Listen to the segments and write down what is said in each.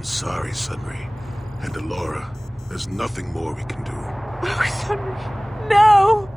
I'm sorry, Sunray. And Alora, there's nothing more we can do. Oh, Sunray, no!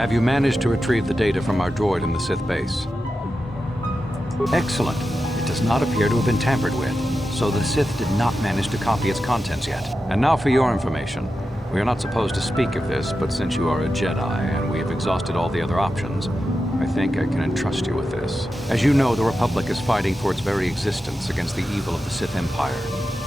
Have you managed to retrieve the data from our droid in the Sith base? Excellent. It does not appear to have been tampered with, so the Sith did not manage to copy its contents yet. And now for your information. We are not supposed to speak of this, but since you are a Jedi and we have exhausted all the other options, I think I can entrust you with this. As you know, the Republic is fighting for its very existence against the evil of the Sith Empire.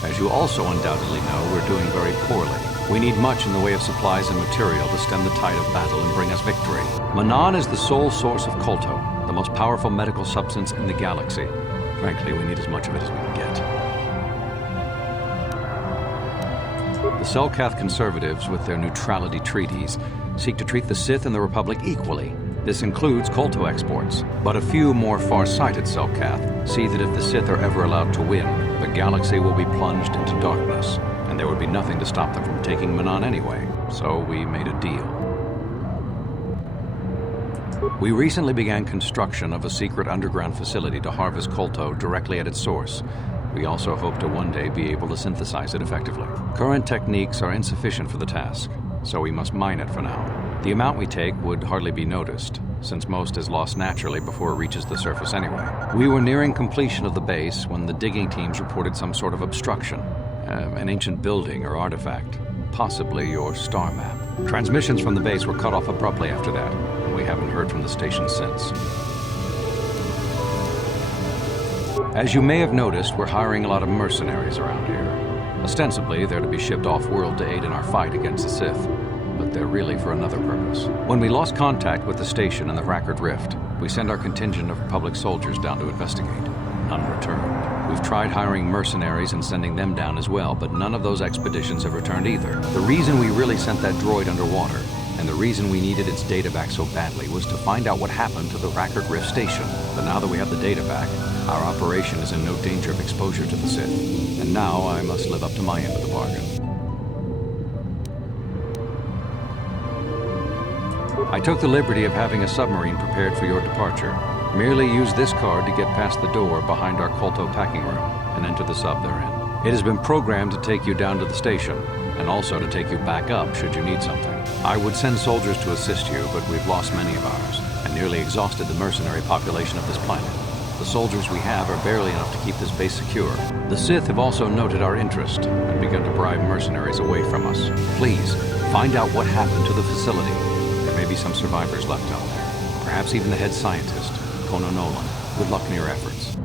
As you also undoubtedly know, we're doing very poorly. We need much in the way of supplies and material to stem the tide of battle and bring us victory. Manan is the sole source of KOTOR, the most powerful medical substance in the galaxy. Frankly, we need as much of it as we can get. The Selkath conservatives, with their neutrality treaties, seek to treat the Sith and the Republic equally. This includes Kolto exports, but a few more far-sighted Selkath see that if the Sith are ever allowed to win, the galaxy will be plunged into darkness, and there would be nothing to stop them from taking Manan anyway, so we made a deal. We recently began construction of a secret underground facility to harvest Kolto directly at its source. We also hope to one day be able to synthesize it effectively. Current techniques are insufficient for the task, so we must mine it for now. The amount we take would hardly be noticed, since most is lost naturally before it reaches the surface anyway. We were nearing completion of the base when the digging teams reported some sort of obstruction. An ancient building or artifact, possibly your star map. Transmissions from the base were cut off abruptly after that, and we haven't heard from the station since. As you may have noticed, we're hiring a lot of mercenaries around here. Ostensibly, they're to be shipped off-world to aid in our fight against the Sith, but they're really for another purpose. When we lost contact with the station in the Rackard Rift, we sent our contingent of Republic soldiers down to investigate. None returned. We've tried hiring mercenaries and sending them down as well, but none of those expeditions have returned either. The reason we really sent that droid underwater, and the reason we needed its data back so badly, was to find out what happened to the Rackard Rift station. But now that we have the data back, our operation is in no danger of exposure to the Sith. And now I must live up to my end of the bargain. I took the liberty of having a submarine prepared for your departure. Merely use this card to get past the door behind our KOTOR packing room and enter the sub therein. It has been programmed to take you down to the station, and also to take you back up should you need something. I would send soldiers to assist you, but we've lost many of ours, and nearly exhausted the mercenary population of this planet. The soldiers we have are barely enough to keep this base secure. The Sith have also noted our interest and begun to bribe mercenaries away from us. Please, find out what happened to the facility. There may be some survivors left out there. Perhaps even the head scientist, Kono Nolan. Good luck in your efforts.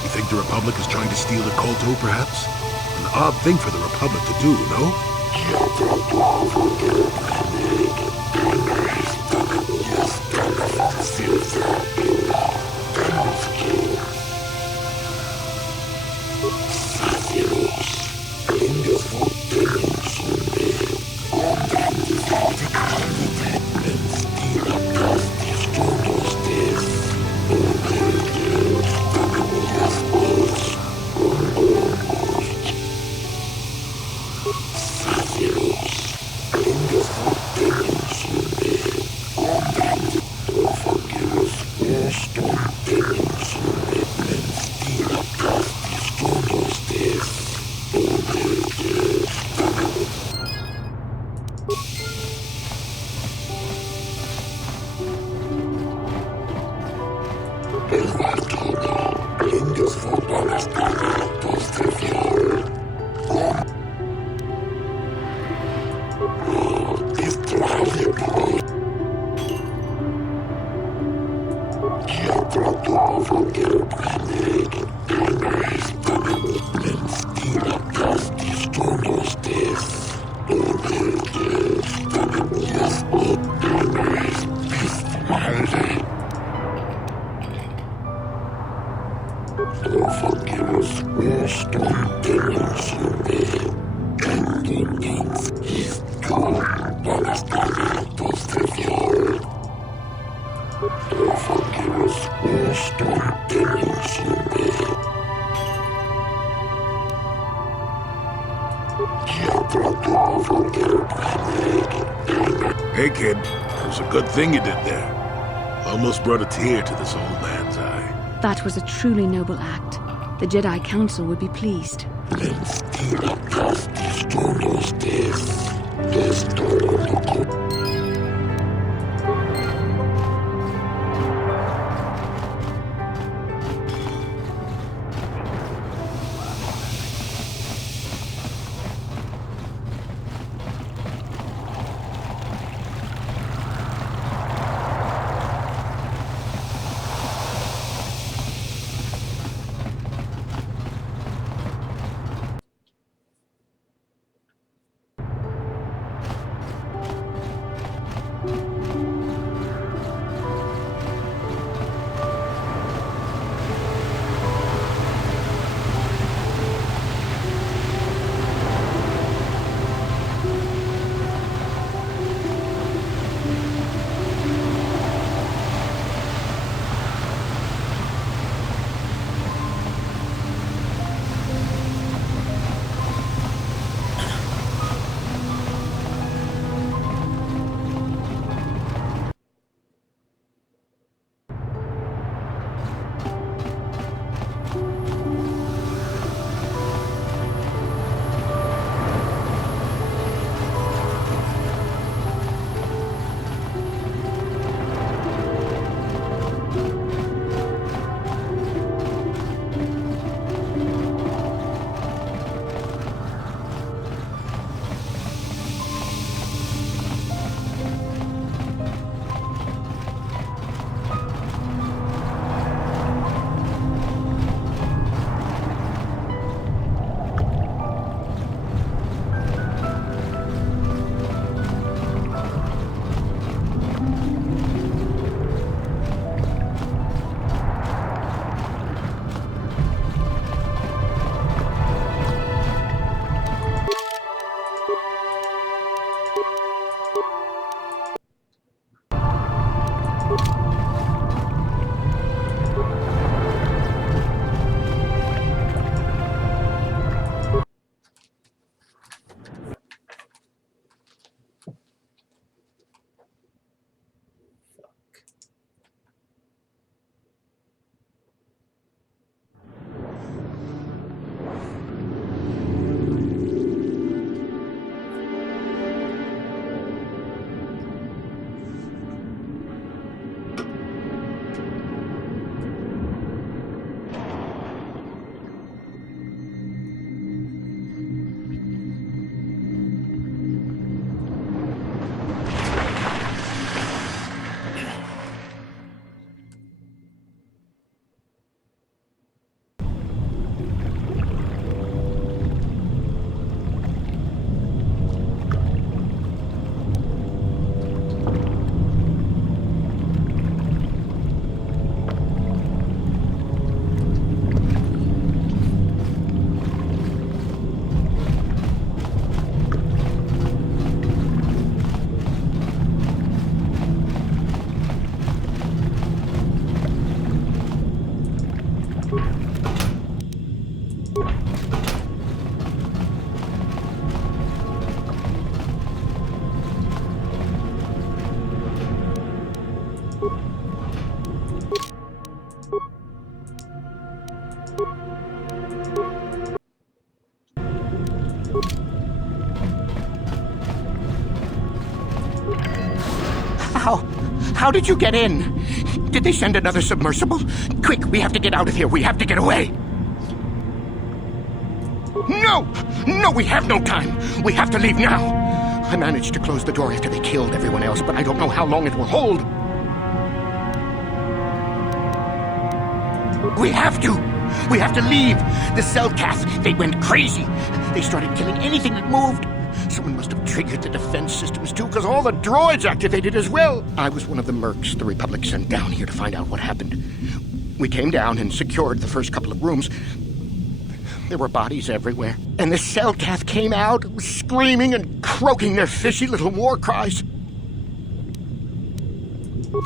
You think the Republic is trying to steal the KOTOR, perhaps? An odd thing for the Republic to do, no? Hey, kid. It was a good thing you did there. Almost brought a tear to this old man's eye. That was a truly noble act. The Jedi Council would be pleased. How did you get in? Did they send another submersible? Quick, we have to get out of here. We have to get away. No! No, we have no time. We have to leave now. I managed to close the door after they killed everyone else, but I don't know how long it will hold. We have to! We have to leave! The Cellcath, they went crazy! They started killing anything that moved! Someone must have triggered the defense systems too, because all the droids activated as well! I was one of the mercs the Republic sent down here to find out what happened. We came down and secured the first couple of rooms. There were bodies everywhere. And the Cellcath came out, screaming and croaking their fishy little war cries.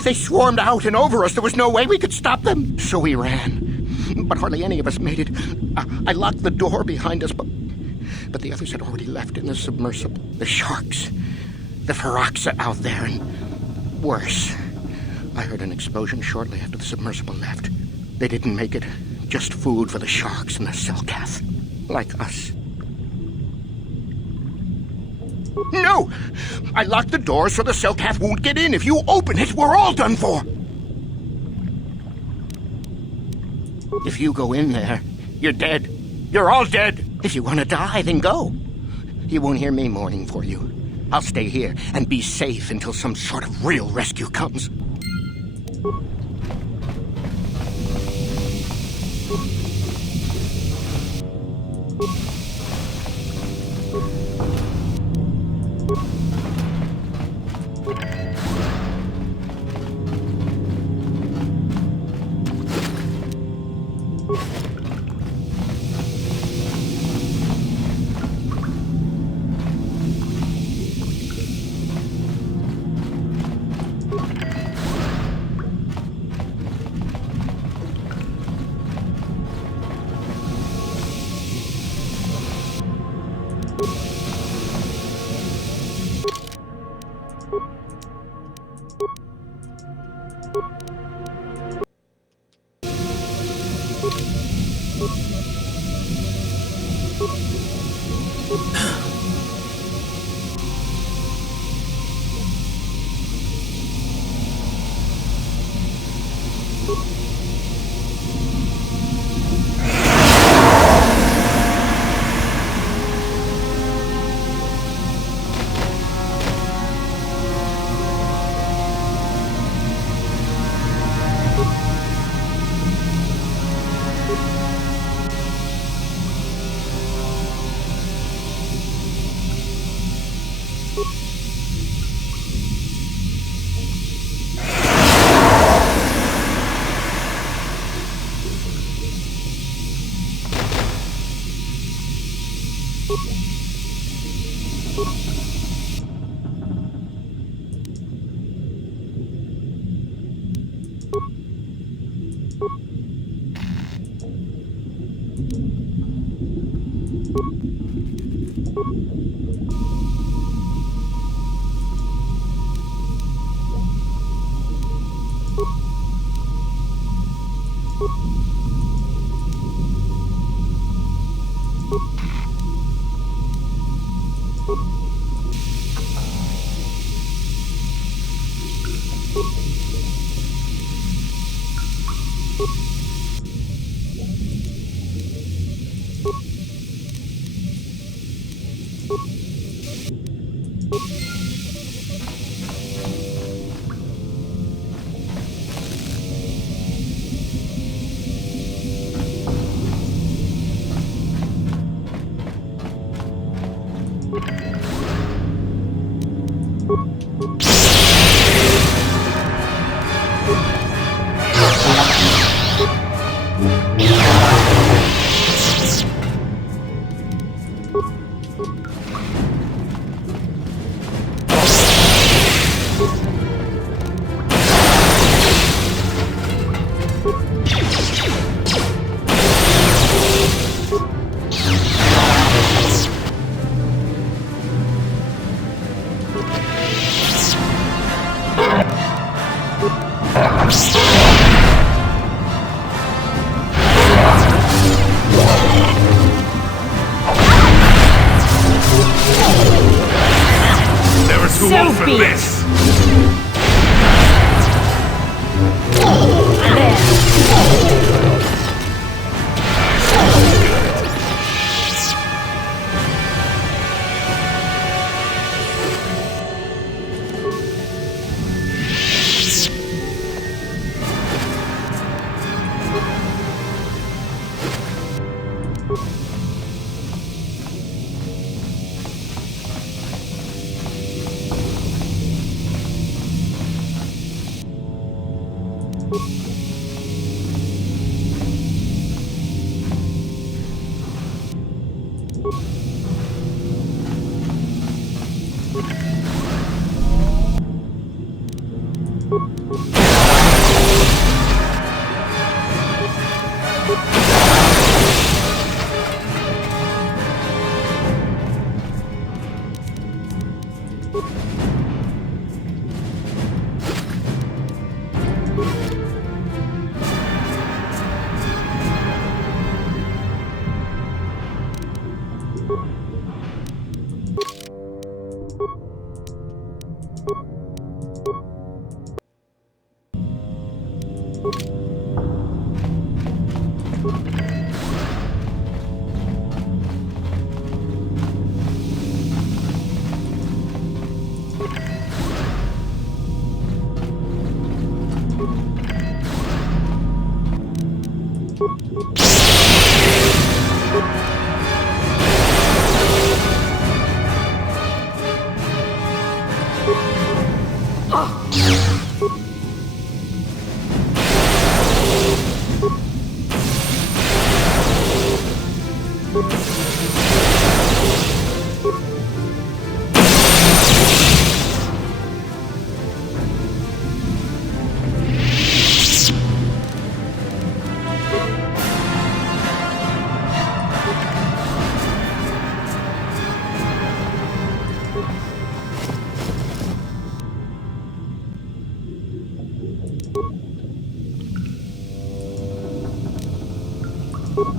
They swarmed out and over us. There was no way we could stop them. So we ran. But hardly any of us made it. I locked the door behind us, but the others had already left in the submersible. The sharks. The Feroxa out there, and worse. I heard an explosion shortly after the submersible left. They didn't make it. Just food for the sharks and the Cellcath. Like us. No! I locked the door so the Cellcath won't get in. If you open it, we're all done for! If you go in there, you're dead. You're all dead. If you want to die, then go. You won't hear me mourning for you. I'll stay here and be safe until some sort of real rescue comes.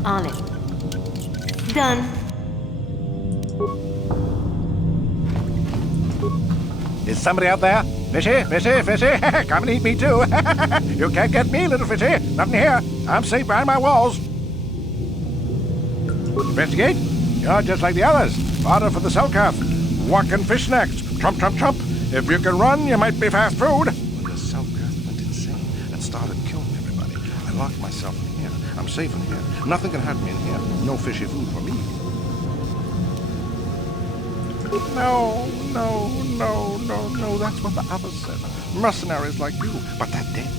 On it. Done. Is somebody out there? Fishy, fishy, fishy, come and eat me too. You can't get me, little fishy. Nothing here. I'm safe behind my walls. Investigate? You're just like the others. Fodder for the Selkath. Walking fish snacks. Trump, trump, trump. If you can run, you might be fast food. When the Selkath went insane and started killing everybody, I locked myself in here. I'm safe in here. Nothing can hurt me in here. No fishy food for me. No, no, no, no, no. That's what the others said. Mercenaries like you, but they're dead.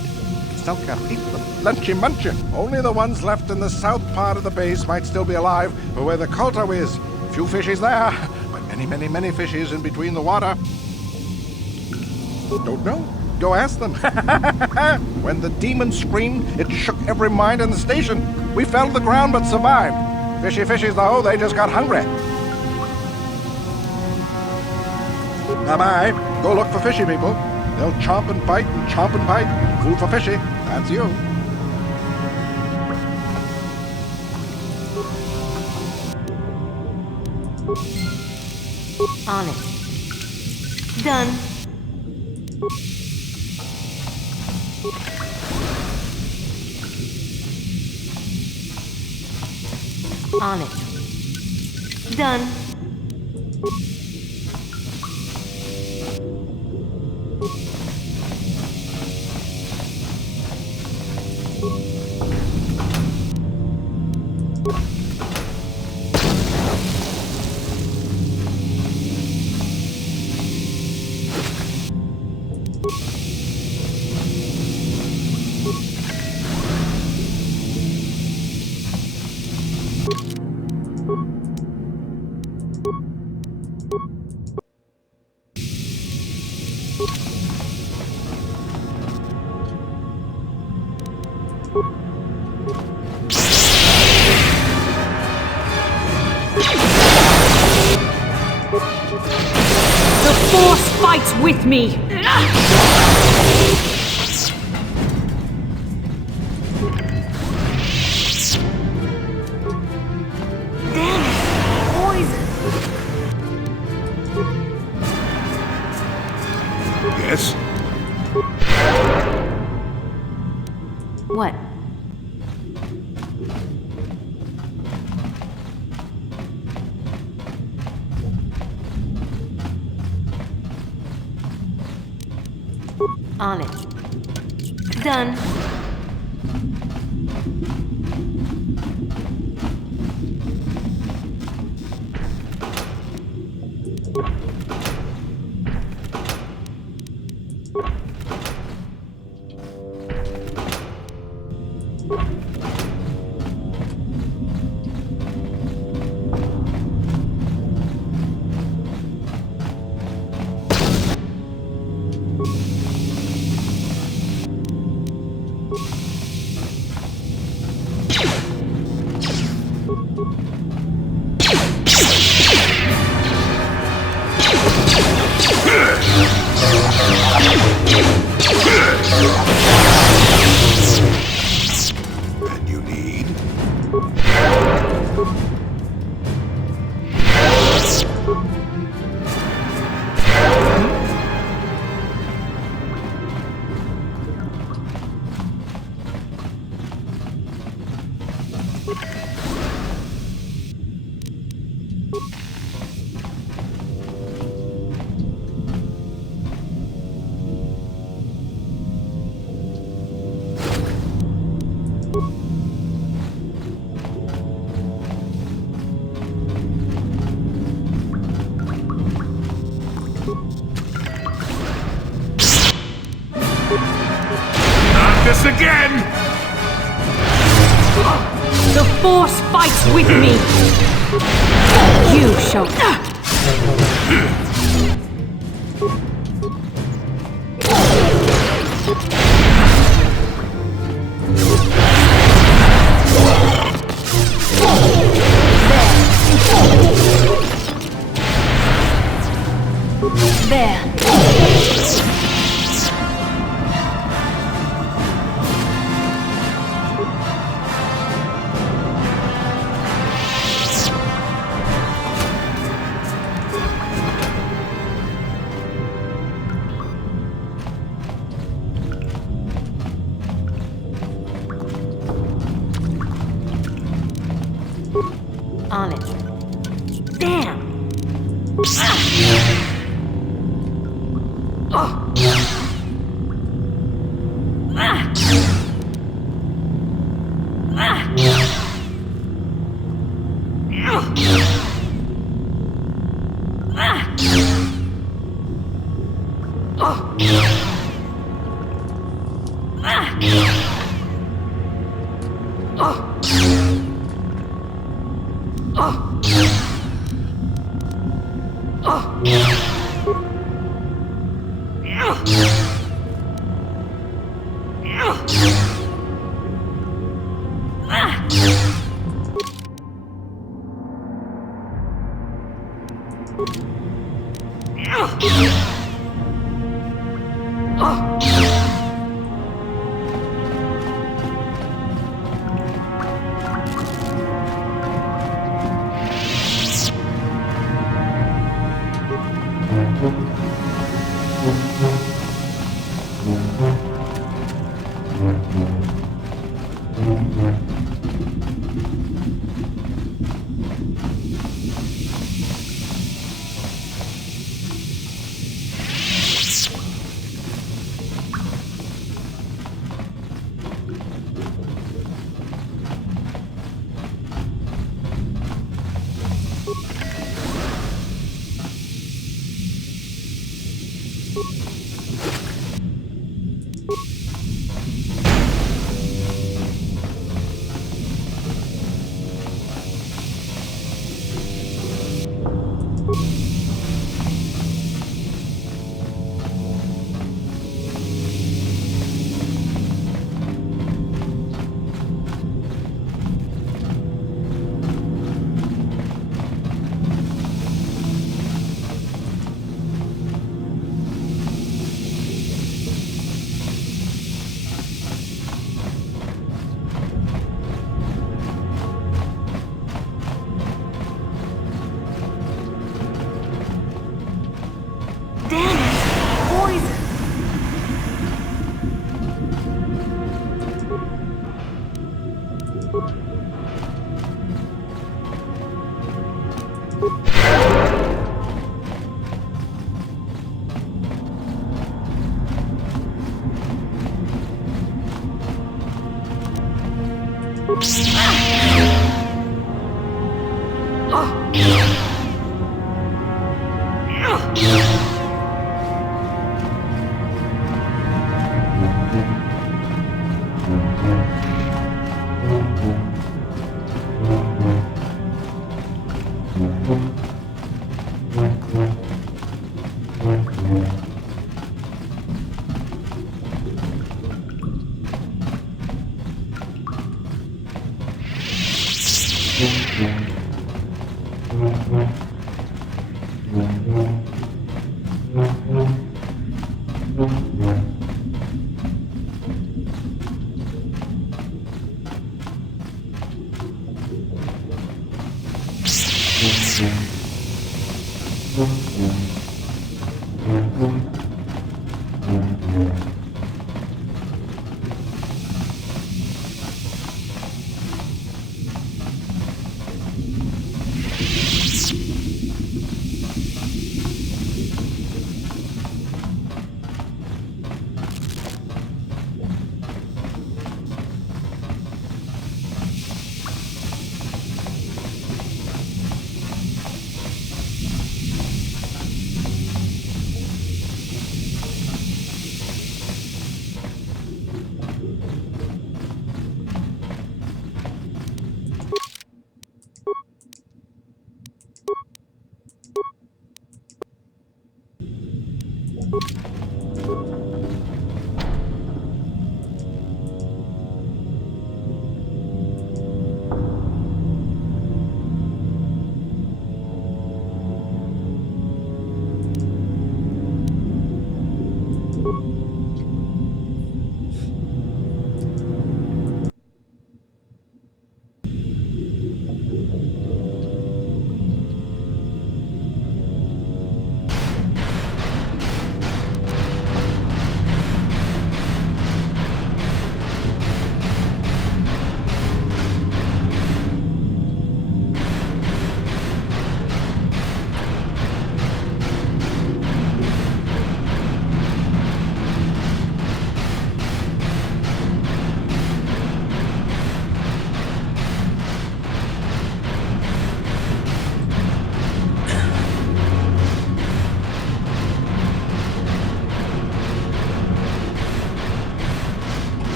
Selkath ate them. Lunchy munchy. Only the ones left in the south part of the base might still be alive, for where the KOTOR is. Few fishies there, but many, many, many fishies in between the water. Don't know. Go ask them. When the demon screamed, it shook every mind in the station. We fell to the ground but survived. Fishy fishies, though, they just got hungry. Bye-bye. Go look for fishy people. They'll chomp and bite and chomp and bite. Food for fishy. That's you. On it. Done. On it. Done. The Force fights with me! Damn it! Poison! Yes? What? On it. Done. The Force fights with me! You shall... There. On it. Damn.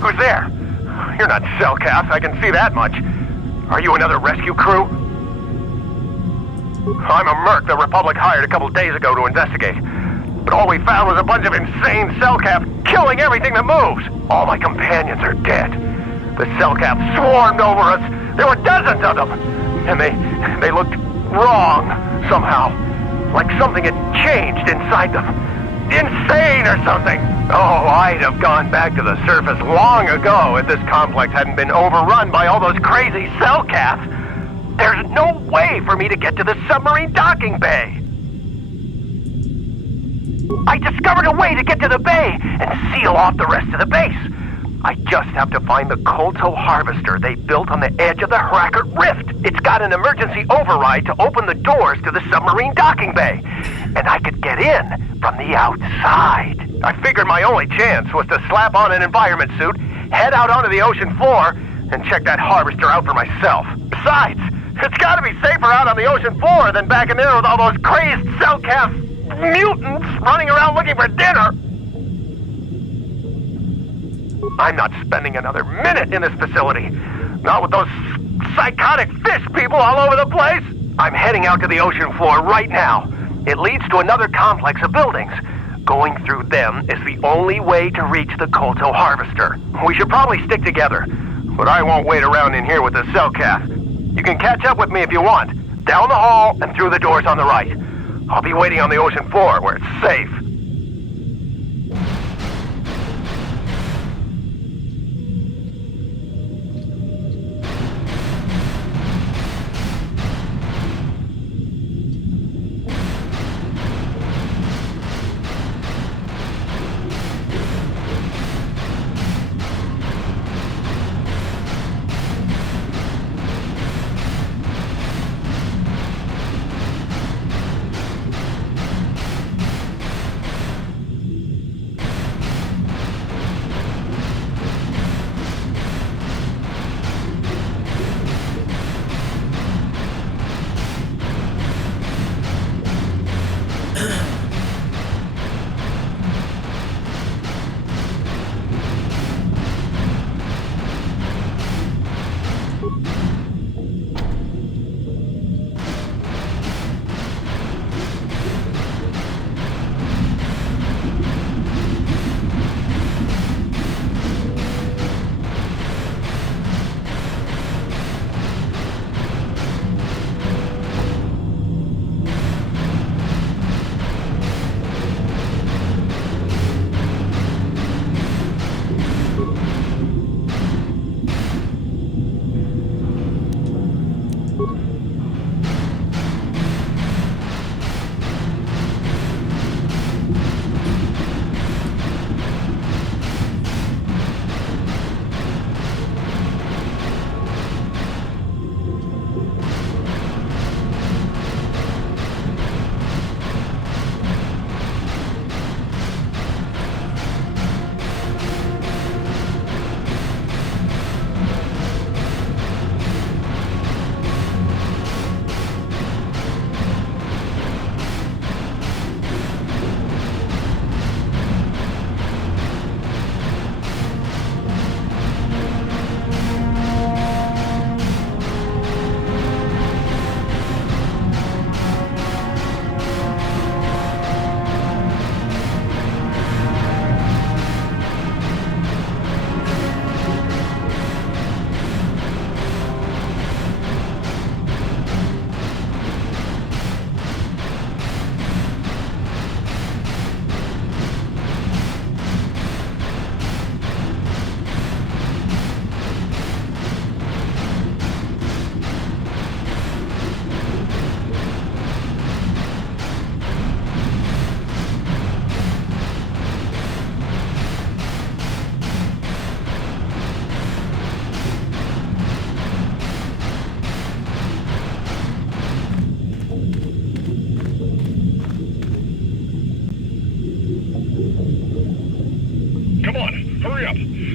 Who's there? You're not Cellcast, I can see that much. Are you another rescue crew? I'm a merc the Republic hired a couple days ago to investigate. But all we found was a bunch of insane Cellcaps killing everything that moves. All my companions are dead. The Cellcaps swarmed over us. There were dozens of them. And they looked wrong, somehow. Like something had changed inside them. Insane or something. Oh, I'd have gone back to the surface long ago if this complex hadn't been overrun by all those crazy Cellcaps. There's no way for me to get to the submarine docking bay. I discovered a way to get to the bay and seal off the rest of the base. I just have to find the KOTOR harvester they built on the edge of the Hackert Rift. It's got an emergency override to open the doors to the submarine docking bay. And I could get in from the outside. I figured my only chance was to slap on an environment suit, head out onto the ocean floor, and check that harvester out for myself. Besides, it's gotta be safer out on the ocean floor than back in there with all those crazed Cellcast mutants running around looking for dinner. I'm not spending another minute in this facility. Not with those psychotic fish people all over the place. I'm heading out to the ocean floor right now. It leads to another complex of buildings. Going through them is the only way to reach the KOTOR harvester. We should probably stick together, but I won't wait around in here with the Cellcast. You can catch up with me if you want. Down the hall and through the doors on the right. I'll be waiting on the ocean floor where it's safe.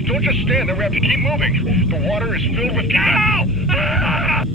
Don't just stand there. We have to keep moving. The water is filled with... Ow! Ah!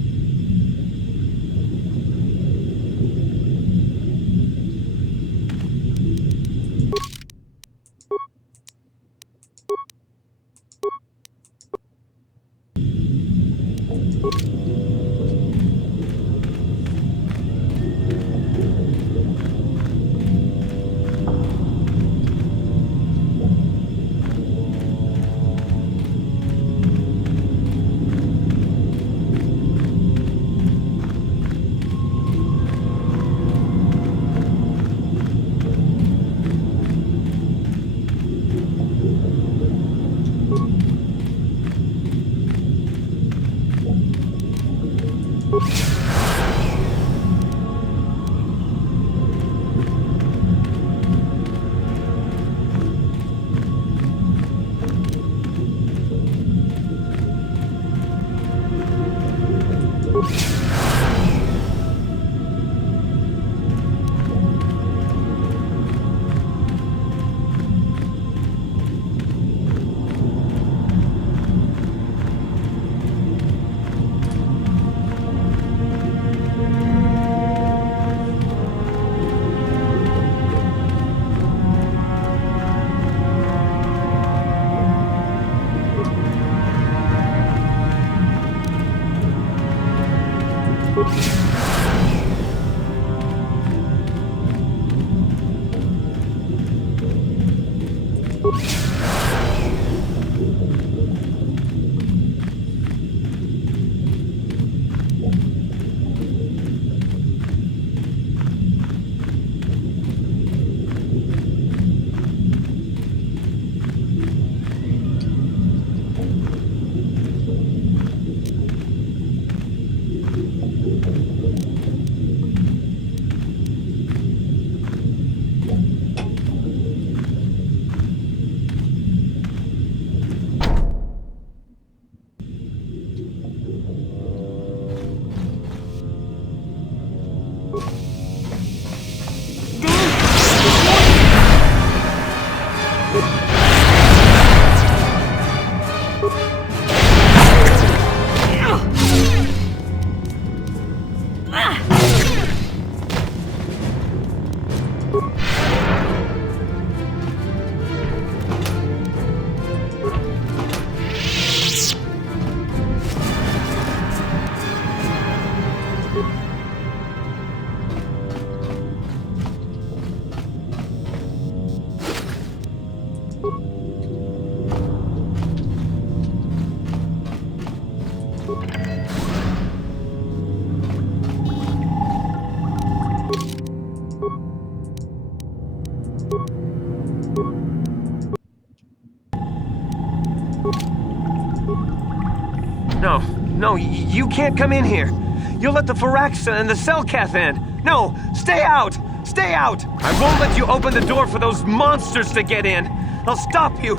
No, you can't come in here. You'll let the Firaxa and the Selkath in. No, stay out! Stay out! I won't let you open the door for those monsters to get in. I'll stop you.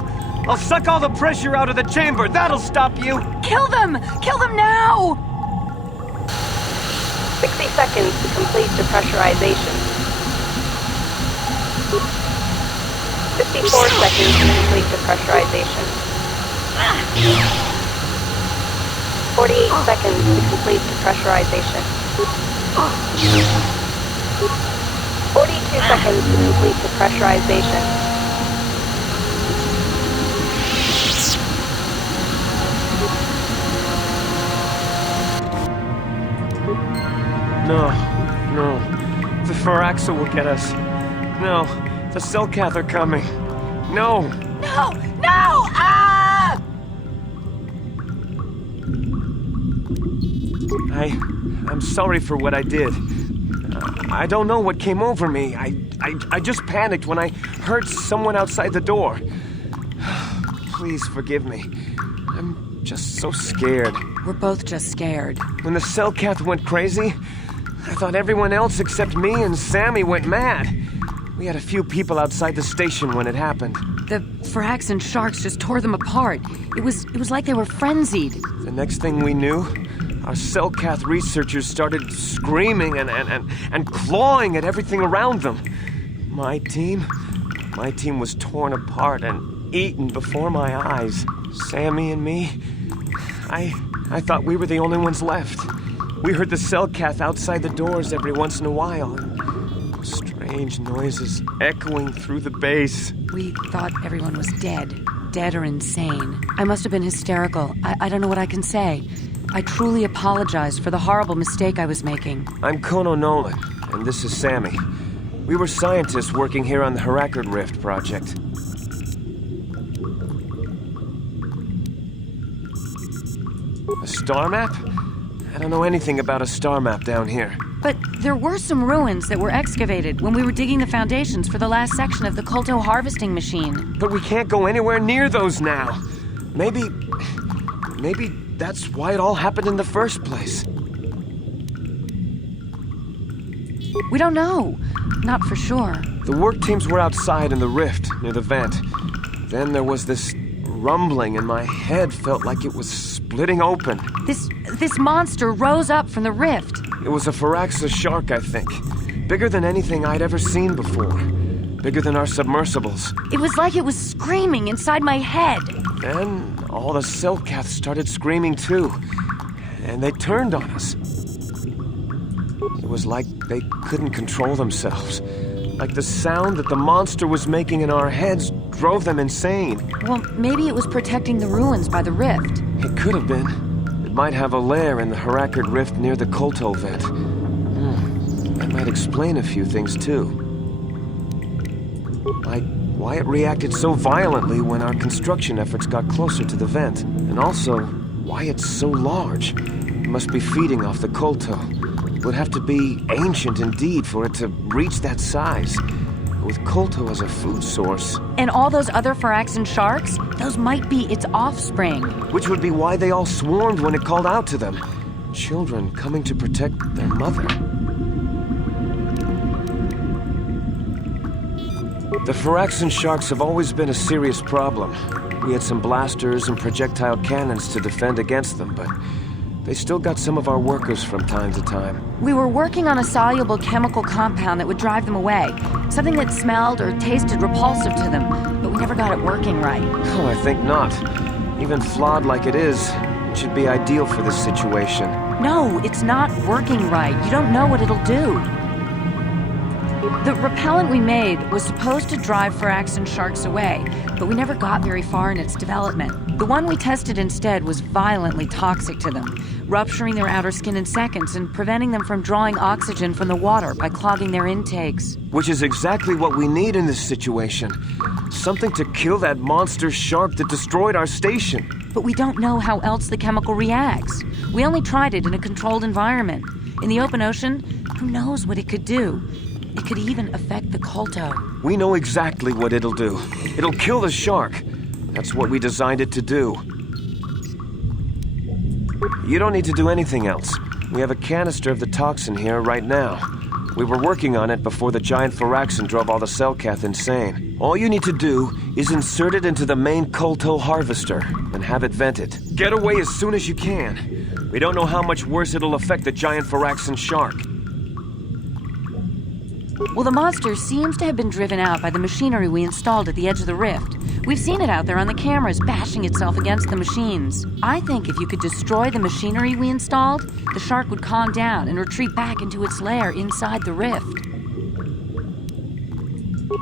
I'll suck all the pressure out of the chamber. That'll stop you. Kill them! Kill them now! 60 seconds to complete depressurization. 54 seconds to complete depressurization. 48 seconds to complete depressurization. 42 seconds to complete depressurization. No. The Firaxa will get us. No, the Selkath are coming. No! No! No! Ah! I'm sorry for what I did. I don't know what came over me. I just panicked when I heard someone outside the door. Please forgive me. I'm just so scared. We're both just scared. When the Selkath went crazy, I thought everyone else except me and Sammy went mad. We had a few people outside the station when it happened. The Frax and Sharks just tore them apart. It was like they were frenzied. The next thing we knew, our Selkath researchers started screaming and clawing at everything around them. My team was torn apart, and eaten before my eyes. Sammy and me. I thought we were the only ones left. We heard the cell-cath outside the doors every once in a while. Strange noises echoing through the base. We thought everyone was dead. Dead or insane. I must have been hysterical. I don't know what I can say. I truly apologize for the horrible mistake I was making. I'm Kono Nolan, and this is Sammy. We were scientists working here on the Harakard Rift project. A star map? I don't know anything about a star map down here. But there were some ruins that were excavated when we were digging the foundations for the last section of the Kolto harvesting machine. But we can't go anywhere near those now. Maybe that's why it all happened in the first place. We don't know. Not for sure. The work teams were outside in the rift near the vent. Then there was this rumbling and my head felt like it was splitting open. This monster rose up from the rift. It was a Pharaxa shark, I think. Bigger than anything I'd ever seen before. Bigger than our submersibles. It was like it was screaming inside my head. Then all the cell-caths started screaming too. And they turned on us. It was like they couldn't control themselves. Like the sound that the monster was making in our heads drove them insane. Well, maybe it was protecting the ruins by the rift. It could have been. It might have a lair in the Harakard Rift near the Kolto vent. That might explain a few things too. Like why it reacted so violently when our construction efforts got closer to the vent. And also, why it's so large. It must be feeding off the Kolto. It would have to be ancient indeed for it to reach that size. With Kolto as a food source. And all those other Pharaxan sharks? Those might be its offspring. Which would be why they all swarmed when it called out to them. Children coming to protect their mother. The Pharaxan sharks have always been a serious problem. We had some blasters and projectile cannons to defend against them, but they still got some of our workers from time to time. We were working on a soluble chemical compound that would drive them away. Something that smelled or tasted repulsive to them, but we never got it working right. Oh, I think not. Even flawed like it is, it should be ideal for this situation. No, it's not working right. You don't know what it'll do. The repellent we made was supposed to drive Pharaxan sharks away, but we never got very far in its development. The one we tested instead was violently toxic to them, rupturing their outer skin in seconds and preventing them from drawing oxygen from the water by clogging their intakes. Which is exactly what we need in this situation. Something to kill that monster shark that destroyed our station. But we don't know how else the chemical reacts. We only tried it in a controlled environment. In the open ocean, who knows what it could do? It could even affect the Kolto. We know exactly what it'll do. It'll kill the shark. That's what we designed it to do. You don't need to do anything else. We have a canister of the toxin here right now. We were working on it before the giant Pharaxan drove all the cell-cath insane. All you need to do is insert it into the main Kolto harvester and have it vented. Get away as soon as you can. We don't know how much worse it'll affect the giant Pharaxan shark. Well, the monster seems to have been driven out by the machinery we installed at the edge of the rift. We've seen it out there on the cameras, bashing itself against the machines. I think if you could destroy the machinery we installed, the shark would calm down and retreat back into its lair inside the rift.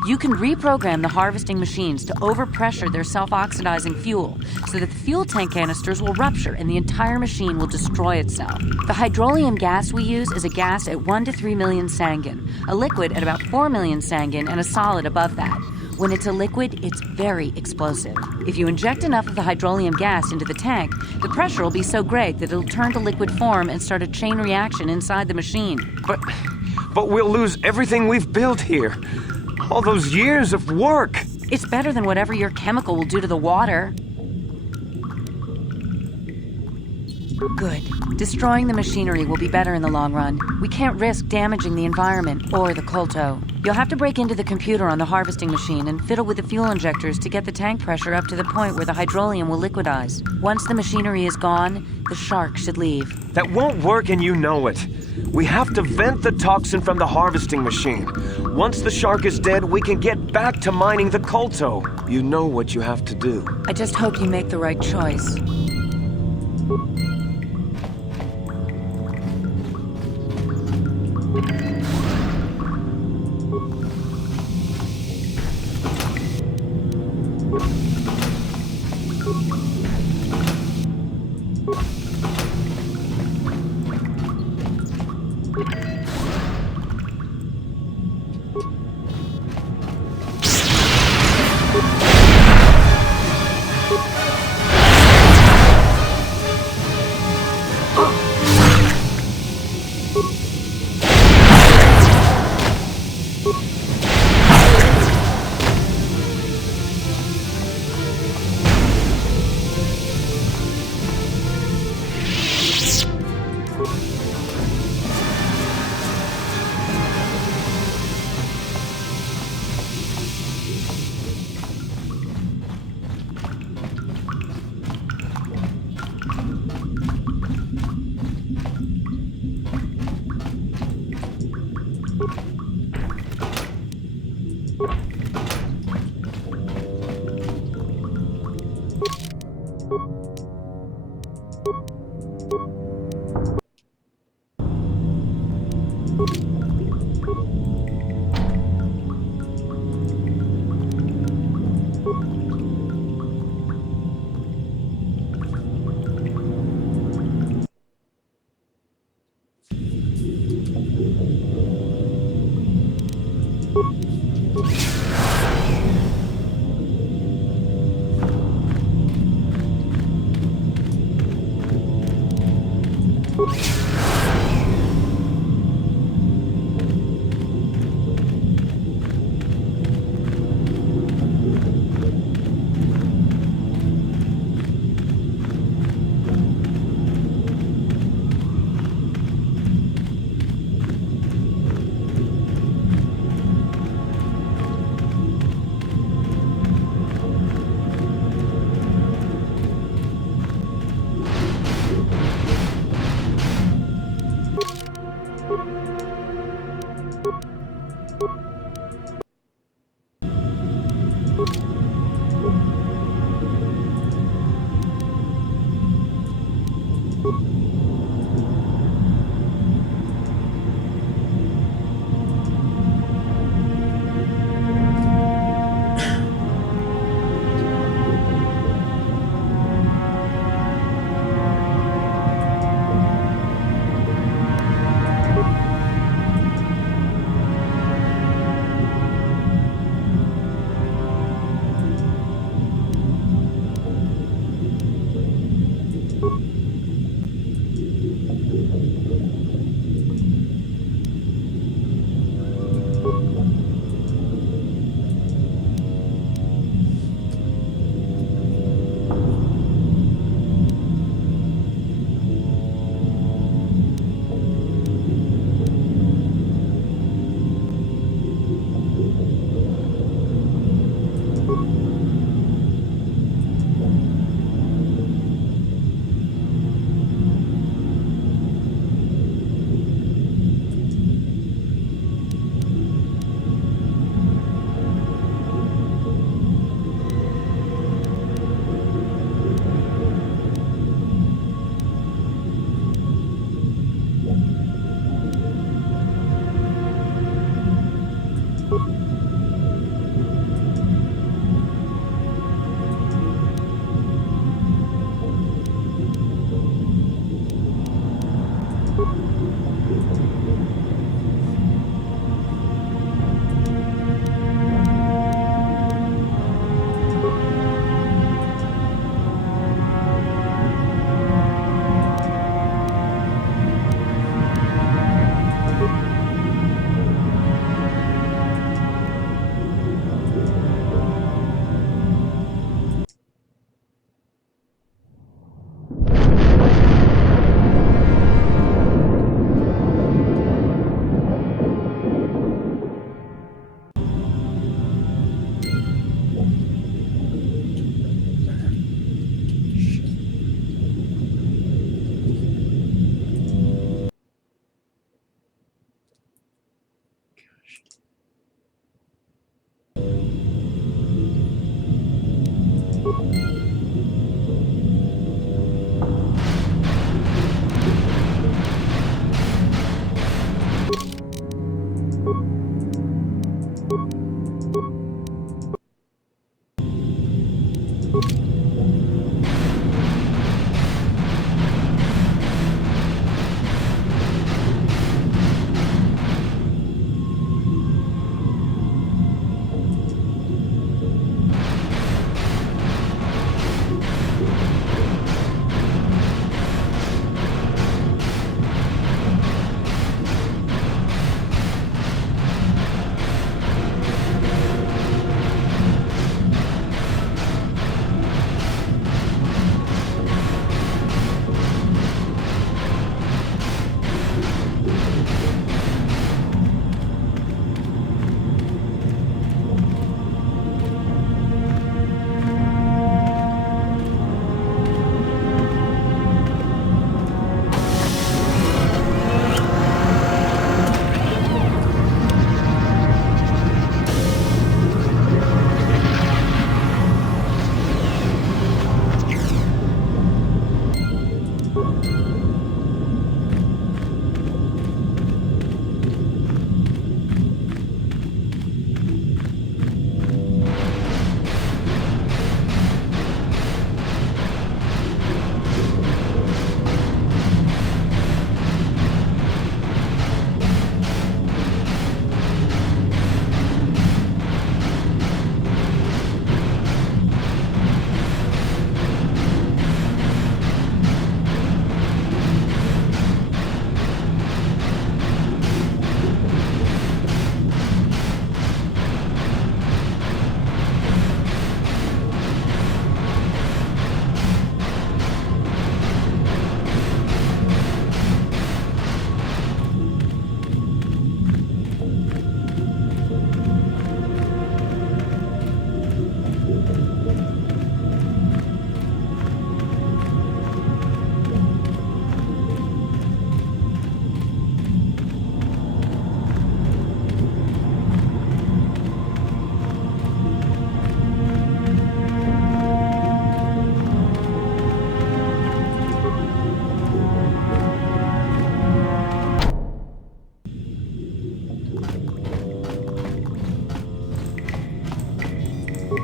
You can reprogram the harvesting machines to overpressure their self-oxidizing fuel so that the fuel tank canisters will rupture and the entire machine will destroy itself. The hydrolium gas we use is a gas at 1 to 3 million sangin, a liquid at about 4 million sangin, and a solid above that. When it's a liquid, it's very explosive. If you inject enough of the hydrolium gas into the tank, the pressure will be so great that it'll turn to liquid form and start a chain reaction inside the machine. But we'll lose everything we've built here. All those years of work. It's better than whatever your chemical will do to the water. Good. Destroying the machinery will be better in the long run. We can't risk damaging the environment or the Kolto. You'll have to break into the computer on the harvesting machine and fiddle with the fuel injectors to get the tank pressure up to the point where the hydrolium will liquidize. Once the machinery is gone, the shark should leave. That won't work and you know it. We have to vent the toxin from the harvesting machine. Once the shark is dead, we can get back to mining the Kolto. You know what you have to do. I just hope you make the right choice.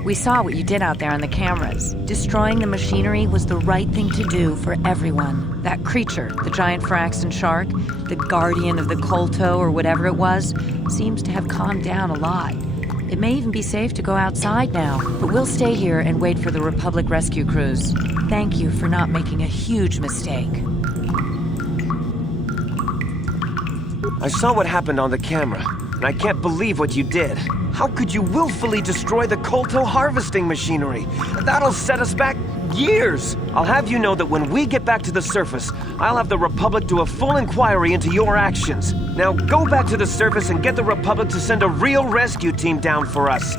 We saw what you did out there on the cameras. Destroying the machinery was the right thing to do for everyone. That creature, the giant Firaxan shark, the guardian of the Kolto or whatever it was, seems to have calmed down a lot. It may even be safe to go outside now, but we'll stay here and wait for the Republic rescue crews. Thank you for not making a huge mistake. I saw what happened on the camera, and I can't believe what you did. How could you willfully destroy the Kolto harvesting machinery? That'll set us back years. I'll have you know that when we get back to the surface, I'll have the Republic do a full inquiry into your actions. Now go back to the surface and get the Republic to send a real rescue team down for us.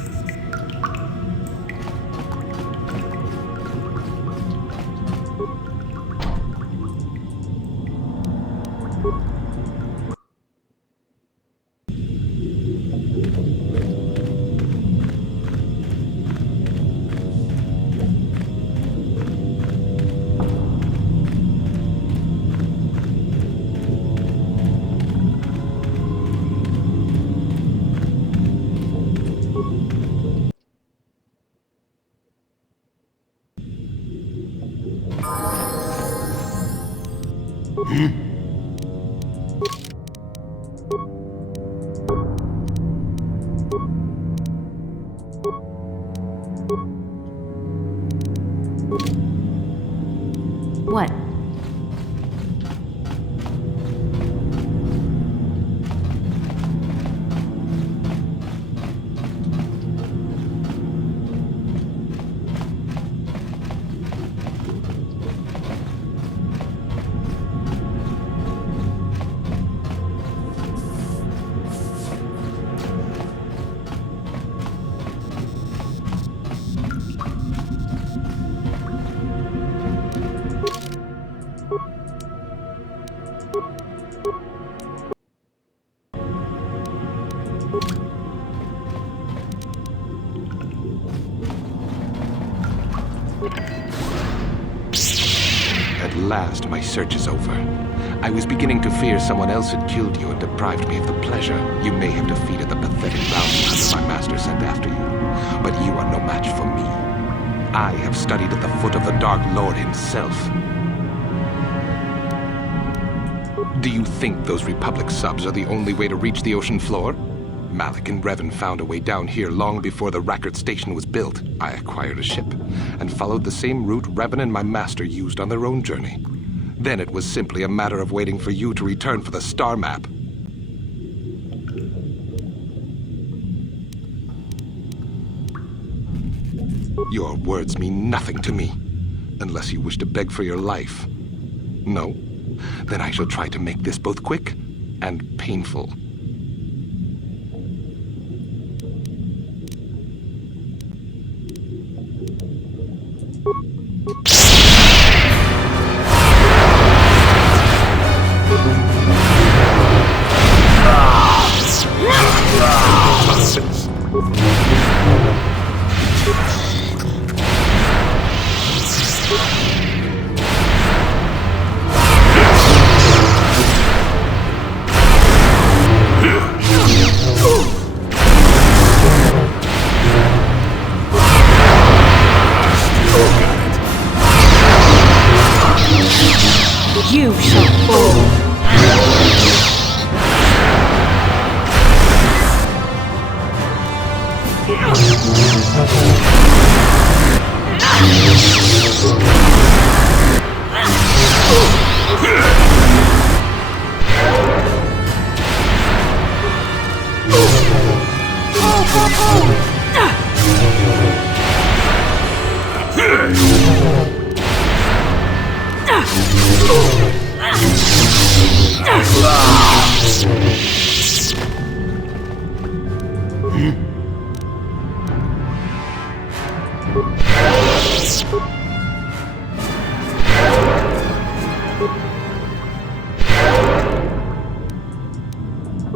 What? At last, my search is over. I was beginning to fear someone else had killed you and deprived me of the pleasure you may have defeated the pathetic bounty hunter my master sent after you. But you are no match for me. I have studied at the foot of the Dark Lord himself. Do you think those Republic subs are the only way to reach the ocean floor? Malik and Revan found a way down here long before the Rackard station was built. I acquired a ship and followed the same route Revan and my master used on their own journey. Then it was simply a matter of waiting for you to return for the star map. Your words mean nothing to me, unless you wish to beg for your life. No? Then I shall try to make this both quick and painful. You shall fall.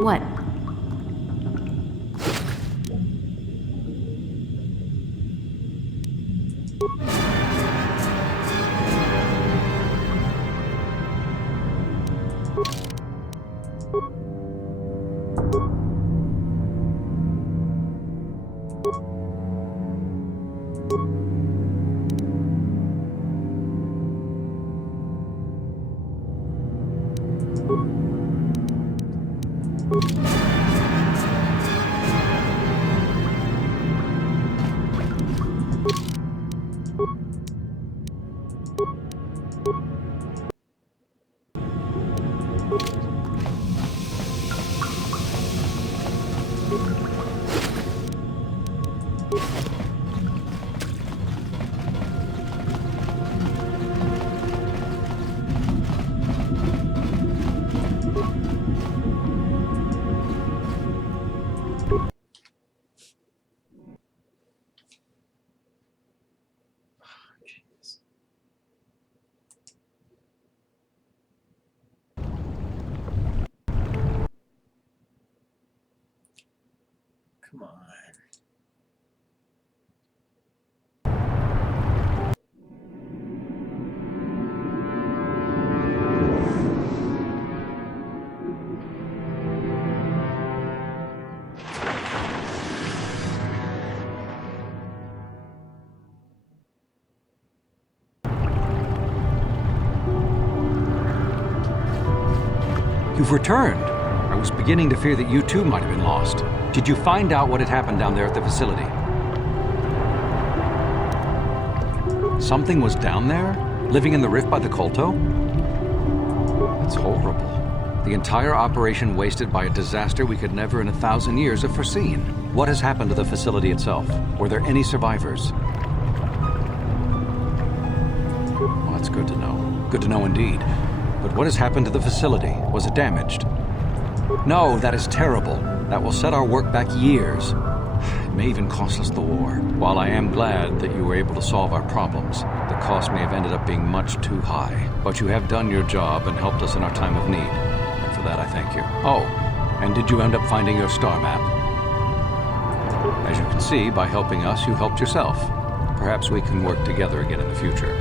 What? Come on. You've returned. I was beginning to fear that you too might have been lost. Did you find out what had happened down there at the facility? Something was down there? Living in the rift by the Kolto? It's horrible. The entire operation wasted by a disaster we could never in 1,000 years have foreseen. What has happened to the facility itself? Were there any survivors? Well, that's good to know. Good to know indeed. But what has happened to the facility? Was it damaged? No, that is terrible. That will set our work back years. It may even cost us the war. While I am glad that you were able to solve our problems, the cost may have ended up being much too high. But you have done your job and helped us in our time of need. And for that, I thank you. Oh, and did you end up finding your star map? As you can see, by helping us, you helped yourself. Perhaps we can work together again in the future.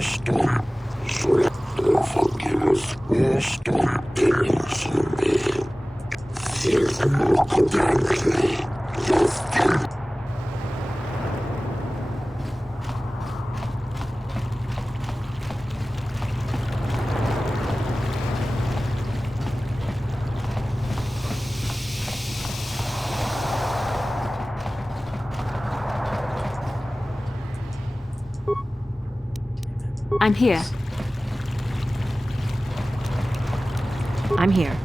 Stop. I'm here. I'm here.